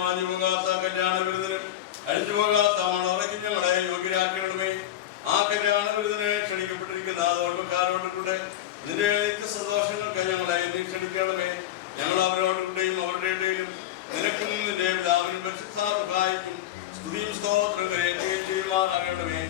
മാഞ്ഞുപോകാത്ത കല്യാണ വിരുദ്ധനും അഴിഞ്ഞുപോകാത്ത മണവറയ്ക്ക് ഞങ്ങളെ യോഗ്യരാക്കണമേ. ആ കല്യാണ വിരുദ്ധനെ ക്ഷണിക്കപ്പെട്ടിരിക്കുന്ന ഓർമ്മക്കാരോട് കൂടെ നിന്റെ സന്തോഷങ്ങൾക്ക് ഞങ്ങളെ ക്ഷണിക്കണമേ. ഞങ്ങൾ അവരോട് കൂടെയും അവരുടെ ഇടയിലും നിനക്കും നിന്റെ പിതാവിനും പരിശുദ്ധാർക്കായിരിക്കും സ്തുതിയും സ്തോത്രം കരയുകയും ചെയ്യുമാറാകണമേ.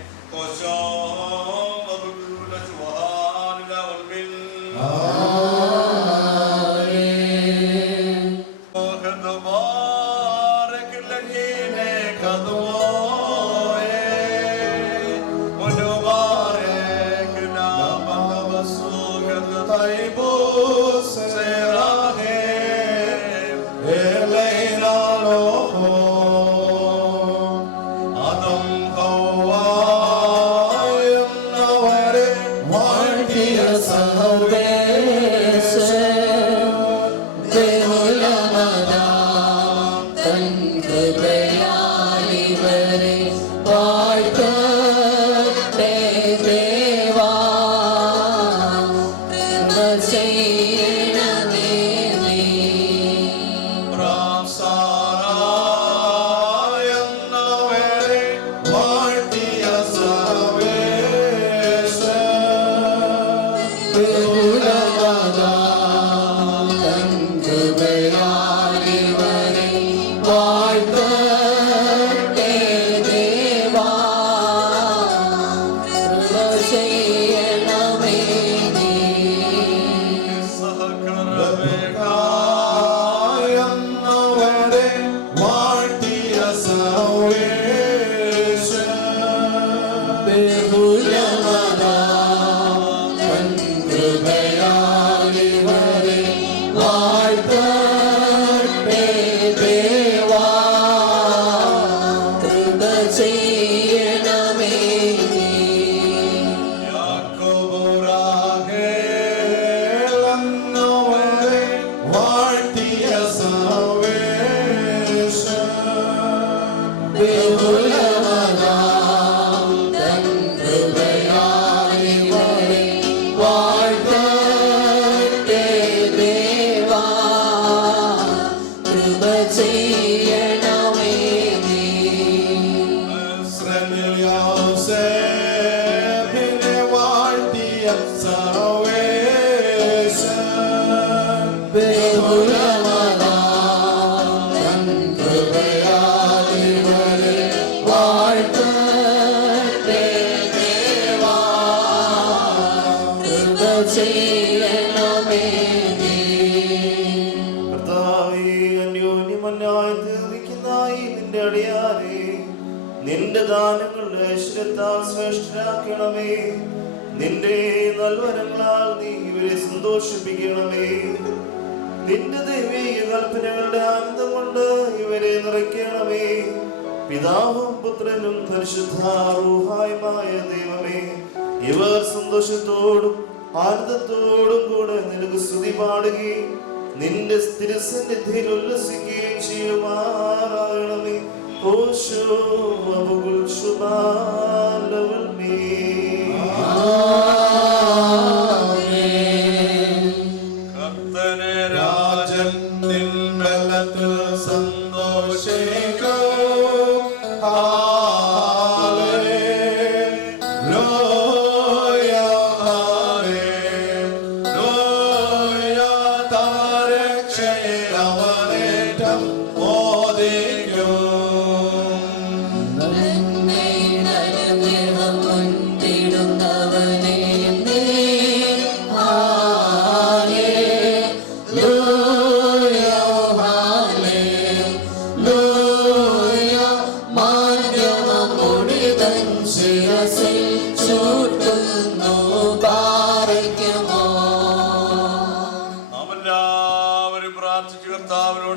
നിന്റെ ദാനങ്ങളുടെ ഐശ്വര്യത്താൽ ശ്രേഷ്ഠരാക്കണമേ. നിന്റെ നൽവരങ്ങളാൽ നീ ഇവരെ സന്തോഷിപ്പിക്കണമേ. നിന്റെ ദൈവീക കൽപ്പനകളുടെ ആനന്ദം കൊണ്ട് ഇവരെ നിറയ്ക്കണമേ. പിതാവും പുത്രനും പരിശുദ്ധാരൂഹായുമായ ദൈവമേ, ഇവർ സന്തോഷത്തോടും ആനന്ദത്തോടും കൂടെ നിനക്ക് സ്തുതി പാടുകയും നിന്റെ തിരുസന്നിധിയിൽ ഉല്ലസിക്കുകയും ചെയ്യുമാറാകണമേ. കർത്തനെ രാജൻ നിൻ ബലത്തിൽ സന്തോഷിക്കൂ.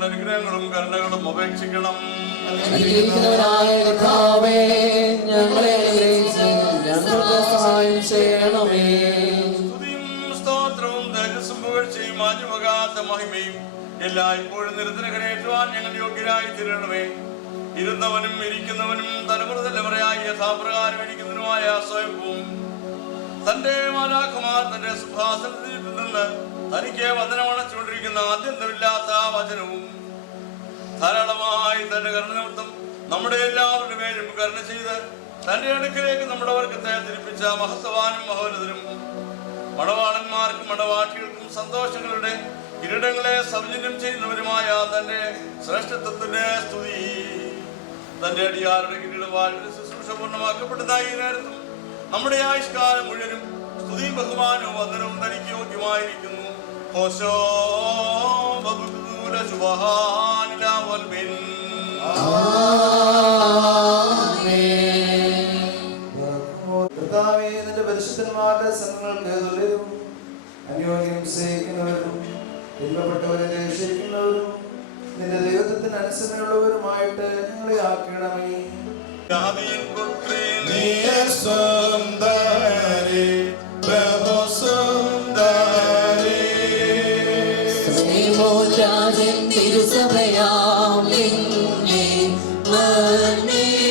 അനുഗ്രഹങ്ങളും കരുണകളും അപേക്ഷിക്കണം. സ്തുതിയും സ്തോത്രവും തേജസ്സും പുകഴ്ചയും മാഞ്ഞുപോകാത്ത മഹിമയും എല്ലായ്പ്പോഴും നിരന്തരം കരയേറ്റുവാൻ ഞങ്ങൾ യോഗ്യരായി തീരണമേ. ഇരുന്നവനും ഇരിക്കുന്നവനും തലമുറ തലമുറയായി യഥാപ്രകാരം ഇരിക്കുന്നതിനുമായ സ്വയംഭൂവും തന്റെ മാലാഖമാർ തന്റെ സിംഹാസനത്തിൽ നിന്ന് തനിക്ക് വചനമണച്ചുകൊണ്ടിരിക്കുന്ന ആദ്യന്തമില്ലാത്ത വചനവും ധാരാളമായി തന്റെ കരുണ നിമിത്തം നമ്മുടെ എല്ലാവരുടെ മേലും കരുണ ചെയ്ത് തന്റെ അടുക്കിലേക്ക് നമ്മുടെ വർഗത്തെ തിരിപ്പിച്ച മഹത്വാനും മഹോന്നതനും മണവാളന്മാർക്കും മണവാട്ടികൾക്കും സന്തോഷങ്ങളുടെ കിരീടങ്ങളെ സൗജന്യം ചെയ്യുന്നവരുമായ തന്റെ ശ്രേഷ്ഠത്വത്തിന്റെ സ്തുതി. തന്റെ അടിയാറുടെ കിരീടവാളുടെ ശുശ്രൂഷ പൂർണ്ണമാക്കപ്പെടുന്ന ഈ നേരത്തും നമ്മുടെ ആയുഷ്കാലം മുഴുവനും സ്തുതിയും ബഹുമാനവും വന്ദനവും തനിക്ക് യോഗ്യമായിരിക്കുന്നു. ഓശോ ബബുല സുബ്ഹാനില്ല വൽബിൻ. കർത്താവേ, നിന്റെ പരിശുദ്ധന്മാരുടെ സംഘങ്ങൾക്ക് തുല്യരും അന്യോന്യം സ്നേഹിക്കുന്നവരും തിന്മപ്പെട്ടവരെ രക്ഷിക്കുന്നവരും നിന്റെ ദൈവത്വത്തിന് അനുസരണയുള്ളവരുമായിട്ട് ഞങ്ങളെ ആക്കണമേ. തിരുസഭയാം നിന്നെ വർണ്ണിക്കുന്നു.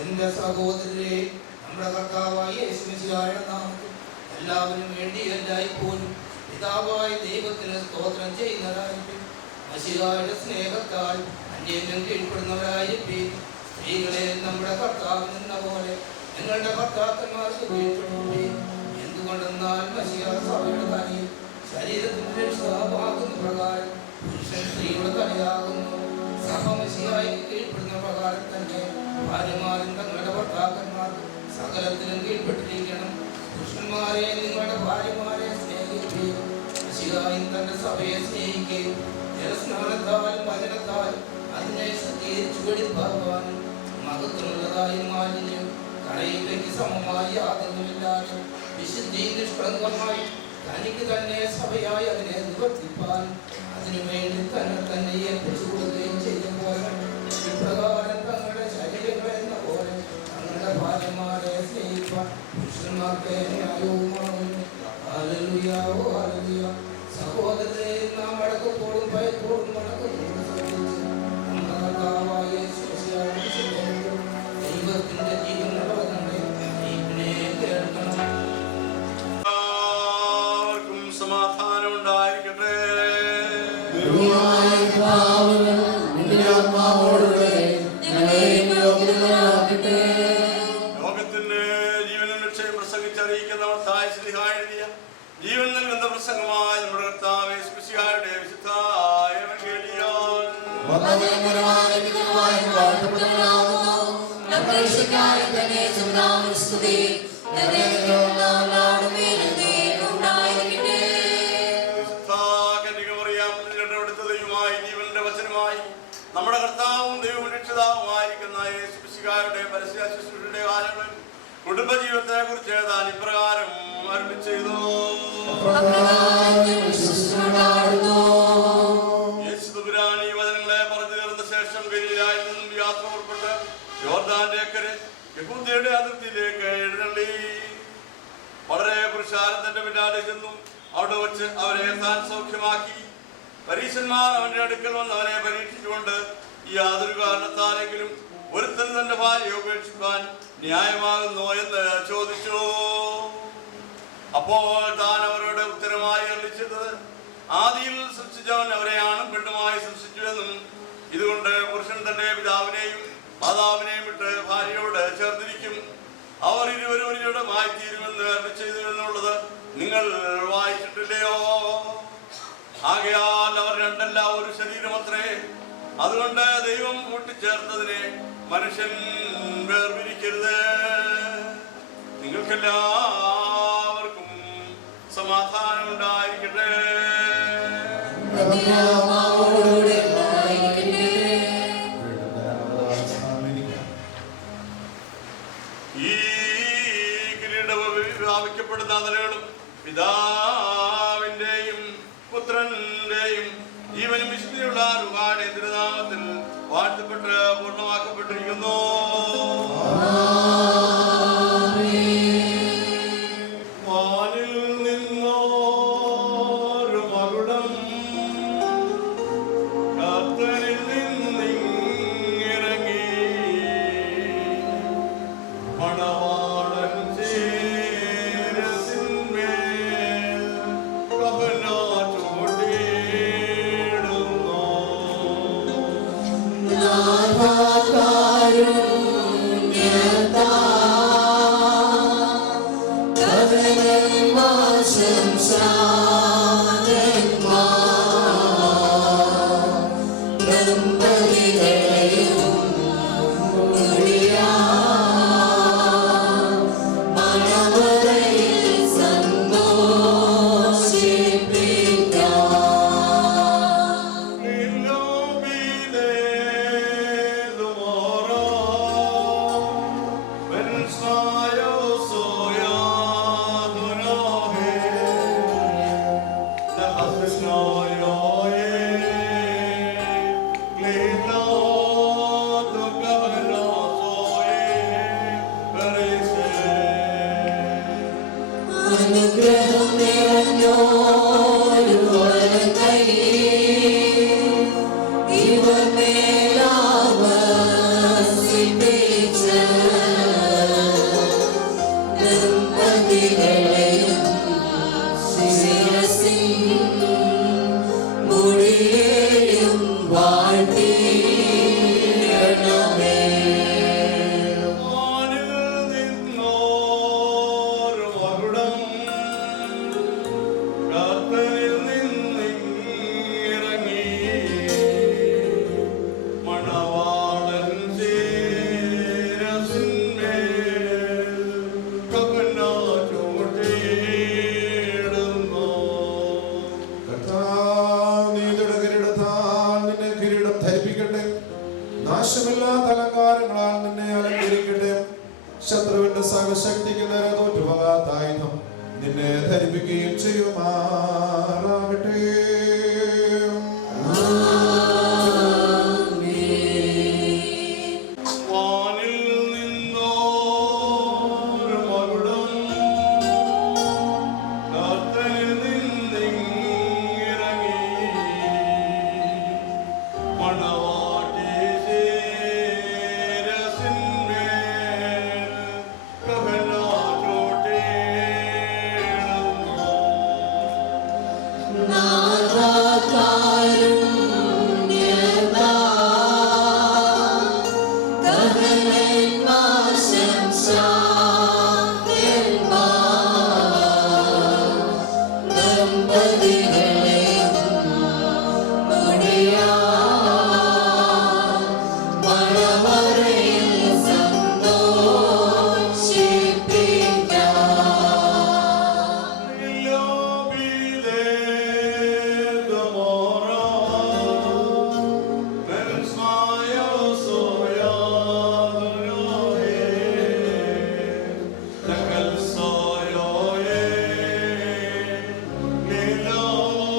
എന്റെ സഹോദരരെ, നമ്മുടെ കർത്താവായ യേശുമിശിഹായുടെ നാമത്തിൽ എല്ലാവരും വേണ്ടി എല്ലായ്പ്പോഴും പിതാവായ ദൈവത്തിന് സ്തോത്രം ചെയ്യുന്നവരായിരിക്കും. മശിഹായുടെ സ്നേഹത്താൽ അന്യോന്യം കീഴ്പ്പെടുന്നവരായിരിക്കും. സ്ത്രീകളെ നമ്മുടെ കർത്താവിൽ നിന്ന പോലെ നിങ്ങളുടെ ഭർത്താക്കന്മാർക്ക് കീഴ്പ്പെടുന്നേ. എന്തുകൊണ്ടെന്നാൽ മശിഹ സഭയുടെ തലയിൽ ശരീരത്തിന്റെ രക്ഷിതാവാകുന്ന പ്രകാരം പുരുഷൻ സ്ത്രീയുടെ തലയാകുന്നു. സഭ മശിഹായ്ക്ക് കീഴ്പ്പെടുന്ന പ്രകാരം തന്നെ ഭാര്യമാരും തങ്ങളുടെ ഭർത്താക്കന്മാർക്ക് സകലത്തിലും കീഴ്പ്പെട്ടിരിക്കണം. പുരുഷന്മാരെ നിങ്ങളുടെ ഭാര്യമാരെ സ്നേഹിക്കുകയും മശിഹായും തന്റെ സഭയെ സ്നേഹിക്കുകയും ജലസ്നാനത്താലും വചനത്താലും അതിനെ ശുദ്ധീകരിച്ചു വെടിപ്പാക്കുവാനും മഹത്വമുള്ളതായ മാലിന്യം കടയിലേക്ക് സമമായി യാതൊന്നുമില്ലാതെ വിശുദ്ധി നിഷ്കളങ്കമായി തനിക്ക് തന്നെ സഭയായി അതിനെ നിവർത്തിപ്പാനും അതിനുവേണ്ടി തന്നെ ഏൽപ്പിച്ചു കൊടുക്കുകയും ചെയ്യുമ്പോൾ ഇപ്രകാരം തങ്ങളുടെ ശരീരങ്ങൾ എന്ന പോലെ തങ്ങളുടെ ഭാര്യമാരെ സ്നേഹിപ്പാൻ പുരുഷന്മാർക്ക് ന്യായവുമാകുന്നു. ഹല്ലേലൂയ, ഓ ഹല്ലേലൂയ. സഹോദരരെ, നാം അടക്കത്തോടും ഭയത്തോടും അടക്കത്തോടും ശ്രദ്ധിച്ച് നമ്മുടെ കർത്താവായ യേശുമിശിഹായുടെ വിശുദ്ധനും ദൈവത്തിന്റെ ജീവനുള്ള വചനങ്ങളെ ദൈവത്തിനെ കേൾക്കണം. എല്ലാവർക്കും സമാധാനം ഉണ്ടായിരിക്കട്ടെ. ലോകത്തിന്റെ ജീവനും രക്ഷയും പ്രസംഗിച്ചറിയിക്കുന്ന മത്തായി ശ്ലീഹാ എഴുതിയ ജീവൻ നൽകുന്ന പ്രസംഗമായ നമ്മുടെ കർത്താവ് യേശുമിശിഹായുടെ വിശുദ്ധമായ എവങ്കേലിയോൻ. ജീവന്റെ വചനമായി നമ്മുടെ കർത്താവും ദൈവവും രക്ഷിതാവുമായിരിക്കുന്ന യേശുമിശിഹായുടെ പരസ്യ ശുശ്രൂഷയുടെ കാലങ്ങളിൽ കുടുംബജീവിതത്തെ കുറിച്ച് താൻ ഇപ്രകാരം അരുളി ചെയ്തു. യേശുദുരാൻ ഈ വചനങ്ങളെ പറഞ്ഞു തീർന്ന ശേഷം ഗലീലായിൽ നിന്നും യാത്ര പുറപ്പെട്ട് യോർദാന്റെ അക്കരെ യഹൂദയുടെ അതിർത്തിയിലേക്ക് എഴുന്നള്ളി. വളരെ പുരുഷാരം തന്റെ പിന്നാലെ ചെന്നു. അവിടെ വെച്ച് അവരെ താൻ സൗഖ്യമാക്കി. പരീശന്മാർ അവന്റെ അടുക്കൽ വന്ന് അവനെ പരീക്ഷിച്ചുകൊണ്ട് ഈ യാതൊരു കാരണത്താലെങ്കിലും ഒരുത്തൻ തന്റെ ഭാര്യയെ ഉപേക്ഷിക്കാൻ ന്യായമാകുന്നോ എന്ന് ചോദിച്ചു. അപ്പോൾ താൻ അവരോട് ഉത്തരമായി അരുളിച്ചത്, ആദിയിൽ സൃഷ്ടിച്ചവൻ അവരെ ആണും പെണ്ണുമായി സൃഷ്ടിച്ചു എന്നും ഇതുകൊണ്ട് പുരുഷൻ തന്റെ പിതാവിനെയും മാതാവിനെയും വിട്ട് ഭാര്യയോട് ചേർന്നിരിക്കും, അവർ ഇരുവരും ഒരുമായി തീരുമെന്ന് അരുളി ചെയ്തു എന്നുള്ളത് നിങ്ങൾ വായിച്ചിട്ടില്ലയോ? ആകയാൽ അവർ രണ്ടല്ല ഒരു ശരീരം അതുകൊണ്ട് ദൈവം കൂട്ടിച്ചേർത്തതിനെ മനുഷ്യൻ വേർപിരിക്കരുത്. നിങ്ങൾക്കെല്ലാവർക്കും സമാധാനം ഉണ്ടായിരിക്കട്ടെ. ഈ കിരീടം വ്യാപിക്കപ്പെടുന്ന നിലകളും പിതാവിന്റെയും പുത്രന്റെയും ജീവനും വിശുദ്ധിയുള്ള റുഹായുടെ തിരുനാമത്തിൽ വാഴ്ത്തപ്പെട്ട് പൂർണ്ണമാക്കപ്പെട്ടിരിക്കുന്നു. വാനിൽ നിന്നോരു മകുടം കർത്തനിൽ നിന്നിറങ്ങി മണവാളൻ ശിരസിന്മേൽ കവന ചൂണ്ടിയിടുന്നു. നാശമില്ലാത്ത അലങ്കാരങ്ങളാൽ നിന്നെ അലങ്കരിക്കട്ടെ. ശത്രുവിന്റെ സർവശക്തിക്ക് നേരെ തോറ്റുപോകാത്ത ആയുധം നിന്നെ ധരിപ്പിക്കുകയും ചെയ്യുമാറാകട്ടെ. Hello.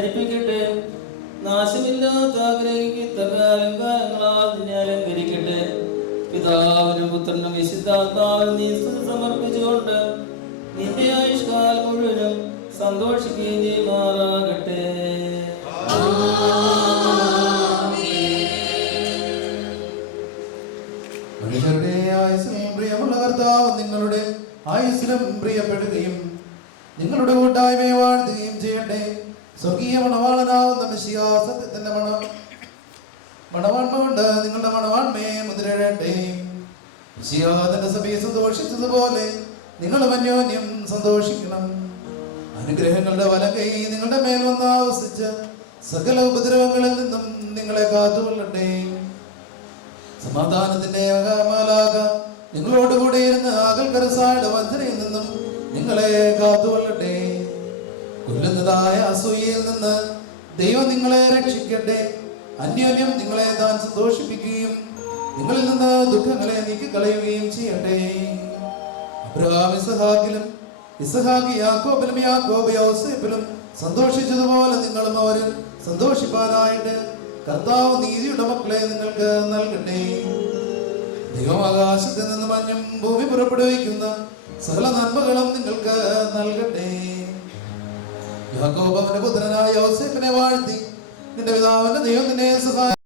ധരിപ്പിക്കട്ടെ. നാശമില്ലാത്ത ആഗ്രഹിക്കത്തക്ക അലങ്കാരങ്ങളാൽ നിന്നെ അലങ്കരിക്കട്ടെ. പിതാവിനും പുത്രനും വിശുദ്ധാത്മാവിനും നീ സ്തുതി സമർപ്പിച്ചുകൊണ്ട് നിന്റെ ആയുഷ്കാലം മുഴുവനും സന്തോഷിക്കുകയും ചെയ്യുമാറാകട്ടെ. മനുഷ്യരുടെ ആയുസ്സിനും പ്രിയമുള്ള കർത്താവ് നിങ്ങളുടെ ആയുസ്സിലും പ്രിയപ്പെടുകയും നിങ്ങളുടെ കൂട്ടായ്മയെ വാഴ്ത്തുകയും ചെയ്യട്ടെ. സ്വർഗീയ മണവാളനാവുന്ന മെസ്സിയാ സത്യത്തിന്റെ മണവാൺമ കൊണ്ട് നിങ്ങളുടെ മണവാൺമയെ മുദ്രയിടട്ടെ. മെസ്സിയാ തന്റെ സഭയെ സന്തോഷിച്ചതുപോലെ നിങ്ങളും അന്യോന്യം സന്തോഷിക്കണം. അനുഗ്രഹങ്ങളുടെ വലകൈ നിങ്ങളുടെ മേൽ വന്ന് ആവസിച്ച് സകല ഉപദ്രവങ്ങളിൽ നിന്നും നിങ്ങളെ കാത്തുകൊള്ളട്ടെ. സമാധാനത്തിന്റെ മാലാഖ നിങ്ങളോടുകൂടെ ഇരുന്ന് അകൽക്കരസായുടെ വഞ്ചനയിൽ നിന്നും നിങ്ങളെ കാത്തുകൊള്ളട്ടെ. കൊല്ലുന്നതായ അസൂയയിൽ നിന്ന് ദൈവം നിങ്ങളെ രക്ഷിക്കട്ടെ. അന്യോന്യം നിങ്ങളെ താൻ സന്തോഷിപ്പിക്കുകയും നിങ്ങളിൽ നിന്ന് ദുഃഖങ്ങളെ നീക്കിക്കളയുകയും ചെയ്യട്ടെ. അബ്രഹാം ഇസഹാക്കിലും ഇസഹാക്ക് യാക്കോബിലും യാക്കോബ് യോസേഫിലും സന്തോഷിച്ചതുപോലെ നിങ്ങളും അവരിൽ സന്തോഷിപ്പാനായിട്ട് കർത്താവ് നീതിയുടെ മക്കളെ നിങ്ങൾക്ക് നൽകട്ടെ. ദൈവം ആകാശത്തിൽ നിന്ന് മഞ്ഞും ഭൂമി പുറപ്പെടുവിക്കുന്ന സകല നന്മകളും നിങ്ങൾക്ക് നൽകട്ടെ. യാക്കോബ് അവന്റെ പുത്രനായ യോസേഫിനെ വാഴ്ത്തി നിന്റെ പിതാവിന്റെ ദൈവം നിന്നെ സഹായിക്കും.